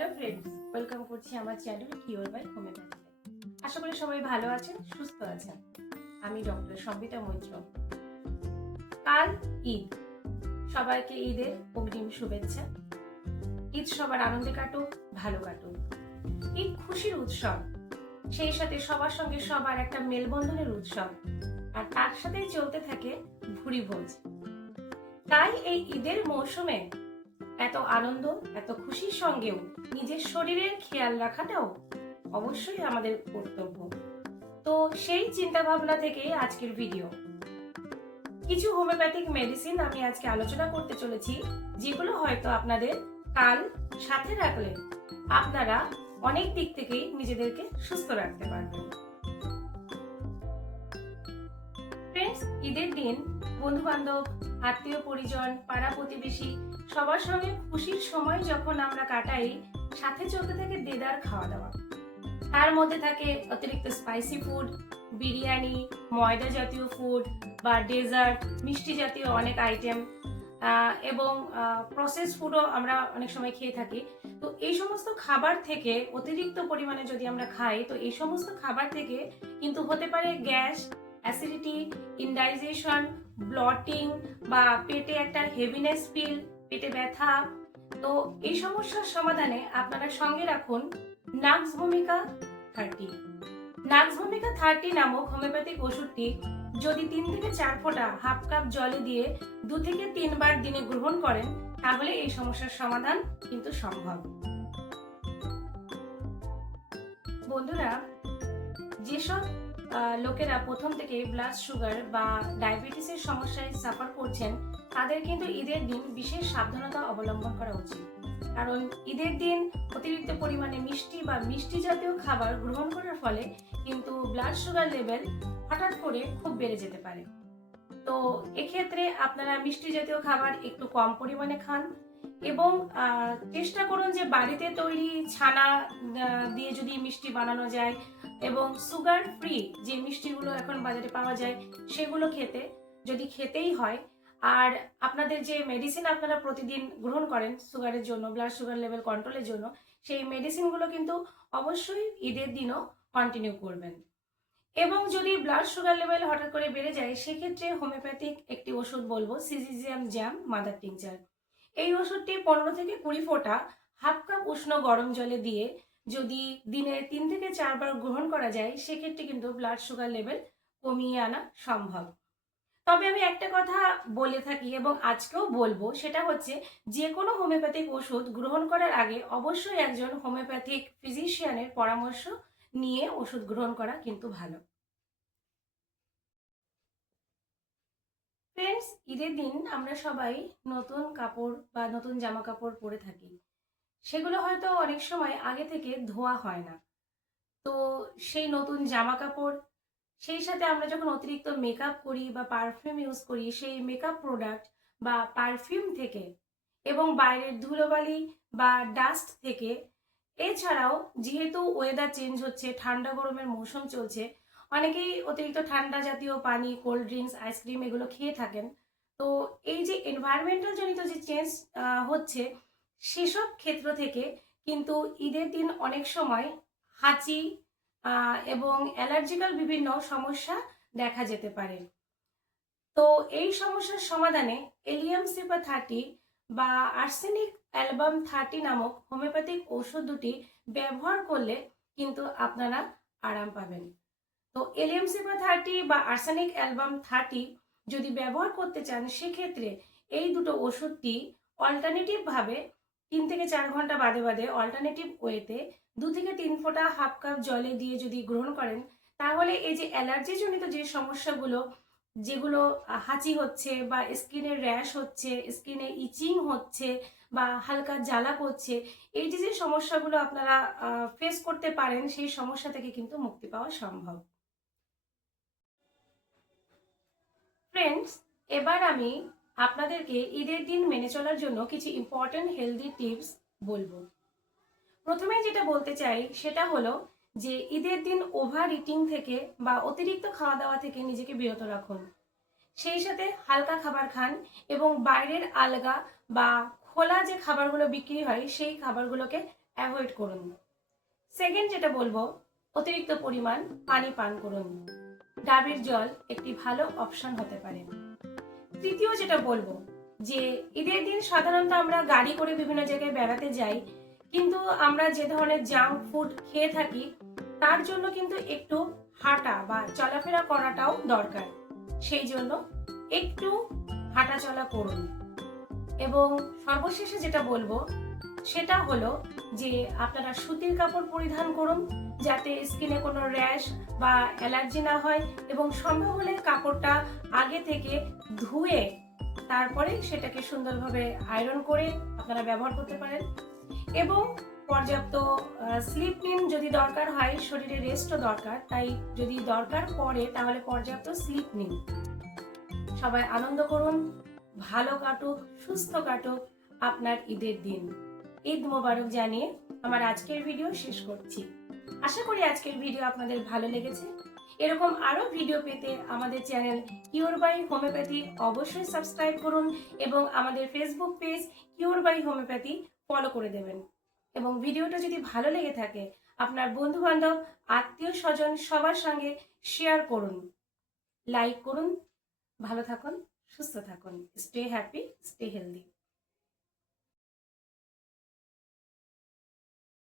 Hello friends, welcome করছি আমার channel cure by হোমিওপ্যাথিতে। আশা করি সবাই ভালো আছেন, সুস্থ আছেন। আমি ডক্টর সম্বিতা মৈত্র। কাল ঈদ, সবাইকে ঈদের অগ্রিম শুভেচ্ছা। ঈদ সবার আনন্দে কাটুক, ভালো কাটুক। ঈদ খুশির উৎসব, সেই সাথে সবার সঙ্গে সবার একটা মেলবন্ধনের উৎসব, আর তার সাথেই চলতে থাকে ভুরি ভোজ। তাই এই ঈদের মৌসুমে এত আনন্দ, এত খুশির সঙ্গেও নিজের শরীরের খেয়াল রাখাটাও অবশ্যই আমাদের কর্তব্য। তো সেই চিন্তা ভাবনা থেকে আজকের ভিডিও। কিছু হোমিওপ্যাথিক মেডিসিন আমি আজকে আলোচনা করতে চলেছি, যেগুলো হয়তো আপনাদের কাল সাথে রাখলে আপনারা অনেক দিক থেকেই নিজেদেরকে সুস্থ রাখতে পারবেন। ফ্রেন্ডস, ঈদের দিন বন্ধু বান্ধব, আত্মীয় পরিজন, পাড়া প্রতিবেশী সবার সঙ্গে খুশির সময় যখন আমরা কাটাই, সাথে চলতে থাকে দেদার খাওয়া দাওয়া। তার মধ্যে থাকে অতিরিক্ত স্পাইসি ফুড, বিরিয়ানি, ময়দা জাতীয় ফুড বা ডেজার্ট, মিষ্টি জাতীয় অনেক আইটেম এবং প্রসেস ফুডও আমরা অনেক সময় খেয়ে থাকি। তো এই সমস্ত খাবার থেকে অতিরিক্ত পরিমাণে যদি আমরা খাই, তো এই সমস্ত খাবার থেকে কিন্তু হতে পারে গ্যাস, অ্যাসিডিটি, ইনডাইজেশন, ব্লটিং বা পেটে একটা হেভিনেস ফিল, পেটে ব্যথা। তো এই সমস্যার সমাধানে আপনারা সঙ্গে রাখুন নাক্স ভূমিকা 30। নাক্স ভূমিকা 30 নামক হোমিওপ্যাথিক ওষুধটি যদি 3 থেকে 4 ফোঁটা হাফ কাপ জলে দিয়ে 2 থেকে 3 বার দিনে গ্রহণ করেন, তাহলে এই সমস্যার সমাধান কিন্তু সম্ভব। বন্ধুরা, যেসব লোকেরা প্রথম থেকে ব্লাড সুগার বা ডায়াবেটিসের সমস্যায় সাফার করছেন, তাদের কিন্তু ঈদের দিন বিশেষ সাবধানতা অবলম্বন করা উচিত। কারণ ঈদের দিন অতিরিক্ত পরিমাণে মিষ্টি বা মিষ্টি জাতীয় খাবার গ্রহণ করার ফলে কিন্তু ব্লাড সুগার লেভেল হঠাৎ করে খুব বেড়ে যেতে পারে। তো এক্ষেত্রে আপনারা মিষ্টি জাতীয় খাবার একটু কম পরিমাণে খান এবং চেষ্টা করুন যে বাড়িতে তৈরি ছানা দিয়ে যদি মিষ্টি বানানো যায় এবং সুগার ফ্রি যে মিষ্টিগুলো এখন বাজারে পাওয়া যায় সেগুলো খেতে, যদি খেতেই হয়। আর আপনাদের যে মেডিসিন আপনারা প্রতিদিন গ্রহণ করেন সুগারের জন্য, ব্লাড সুগার লেভেল কন্ট্রোলের জন্য, সেই মেডিসিনগুলো কিন্তু অবশ্যই ঈদের দিনও কন্টিনিউ করবেন। এবং যদি ব্লাড সুগার লেভেল হঠাৎ করে বেড়ে যায়, সেক্ষেত্রে হোমিওপ্যাথিক একটি ওষুধ বলবো, সিজিজিএম জ্যাম মাদার টিংচার। এই ওষুধটি 15 থেকে 20 ফোঁটা হাফ কাপ উষ্ণ গরম জলে দিয়ে যদি দিনে 3 থেকে 4 বার গ্রহণ করা যায়, সেক্ষেত্রে কিন্তু ব্লাড সুগার লেভেল কমিয়ে আনা সম্ভব। তবে আমি একটা কথা বলে থাকি এবং আজকেও বলবো, সেটা হচ্ছে যে কোনো হোমিওপ্যাথিক ওষুধ গ্রহণ করার আগে অবশ্যই একজন হোমিওপ্যাথিক ফিজিশিয়ানের পরামর্শ নিয়ে ওষুধ গ্রহণ করা কিন্তু ভালো। ফ্রেন্ডস, ঈদের দিন আমরা সবাই নতুন কাপড় বা নতুন জামা কাপড় পরে থাকি। সেগুলো হয়তো অনেক সময় আগে থেকে ধোয়া হয় না। তো সেই নতুন জামা কাপড়, সেই সাথে আমরা যখন অতিরিক্ত মেকআপ করি বা পারফিউম ইউজ করি, সেই মেকআপ প্রোডাক্ট বা পারফিউম থেকে এবং বাইরের ধুলোবালি বা ডাস্ট থেকে, এছাড়াও যেহেতু ওয়েদার চেঞ্জ হচ্ছে, ঠান্ডা গরমের মৌসুম চলছে, অনেকেই অতিরিক্ত ঠান্ডা জাতীয় পানি, কোল্ড ড্রিঙ্কস, আইসক্রিম এগুলো খেয়ে থাকেন। তো এই যে এনভায়রনমেন্টাল জনিত যে চেঞ্জ হচ্ছে, সেসব ক্ষেত্র থেকে কিন্তু ঈদের দিন অনেক সময় হাঁচি এবং অ্যালার্জিক্যাল বিভিন্ন সমস্যা দেখা যেতে পারে। তো এই সমস্যার সমাধানে এলিয়াম সিপা 30 বা আর্সেনিক অ্যালবাম 30 নামক হোমিওপ্যাথিক ঔষধ দুটি ব্যবহার করলে কিন্তু আপনারা আরাম পাবেন। তো এলিয়াম সিপা 30 বা আর্সেনিক অ্যালবাম 30 যদি ব্যবহার করতে চান, সেক্ষেত্রে এই দুটো ওষুধটি অল্টারনেটিভ ভাবে 3 থেকে 4 ঘন্টা বাদে বাদে অল্টারনেটিভ ওয়েতে 2 থেকে 3 ফোঁটা হাফ কাপ জলে দিয়ে যদি গ্রহণ করেন, তাহলে এই যে অ্যালার্জি জনিত যে সমস্যাগুলো, যেগুলো হাঁচি হচ্ছে বা স্কিনের র্যাশ হচ্ছে, স্কিনে ইচিং হচ্ছে বা হালকা জ্বালা করছে, এই যে যে সমস্যাগুলো আপনারা ফেস করতে পারেন, সেই সমস্যা থেকে কিন্তু মুক্তি পাওয়া সম্ভব। ফ্রেন্ডস, এবার আমি আপনাদেরকে ঈদের দিন মেনে চলার জন্য কিছু ইম্পর্টেন্ট হেলদি টিপস বলবো। প্রথমে যেটা বলতে চাই সেটা হলো যে ঈদের দিন ওভার ইটিং থেকে বা অতিরিক্ত খাওয়া দাওয়া থেকে নিজেকে বিরত রাখুন। সেই সাথে হালকা খাবার খান এবং বাইরের আলগা বা খোলা যে খাবারগুলো বিক্রি হয় সেই খাবারগুলোকে অ্যাভয়েড করুন। সেকেন্ড যেটা বলবো, অতিরিক্ত পরিমাণ পানি পান করুন। ডাবের জল একটি ভালো অপশন হতে পারে। তৃতীয় যেটা বলবো, যে ঈদের দিন সাধারণত আমরা গাড়ি করে বিভিন্ন জায়গায় বেড়াতে যাই, কিন্তু আমরা যে ধরনের জাঙ্ক ফুড খেয়ে থাকি তার জন্য কিন্তু একটু হাঁটা বা চলাফেরা করাটাও দরকার। সেই জন্য একটু হাঁটা চলা করুন। এবং সর্বশেষে যেটা বলবো সেটা হলো যে আপনারা সুতির কাপড় পরিধান করুন, যাতে স্কিনে কোনো র্যাশ বা অ্যালার্জি না হয়, এবং সম্ভব হলে কাপড়টা আগে থেকে ধুয়ে তারপরে সেটাকে সুন্দরভাবে আয়রন করে আপনারা ব্যবহার করতে পারেন। এবং পর্যাপ্ত স্লিপ নিন, যদি দরকার হয়, শরীরে রেস্টও দরকার, তাই যদি দরকার পড়ে তাহলে পর্যাপ্ত স্লিপ নিন। সবাই আনন্দ করুন, ভালো কাটুক, সুস্থ কাটুক আপনার ঈদের দিন। ঈদ মোবারক জানিয়ে আমার আজকের ভিডিও শেষ করছি। আশা করি আজকের ভিডিও আপনাদের ভালো লেগেছে। এরকম আরো ভিডিও পেতে আমাদের চ্যানেল কিওর বাই হোমিওপ্যাথি অবশ্যই সাবস্ক্রাইব করুন, এবং আমাদের Facebook page cure by homeopathy follow করে দেবেন। এবং ভিডিওটা যদি ভালো লেগে থাকে আপনার বন্ধু বান্ধব, আত্মীয় স্বজন সবার সঙ্গে শেয়ার করুন, লাইক করুন। ভালো থাকুন, সুস্থ থাকুন। Stay happy, stay healthy.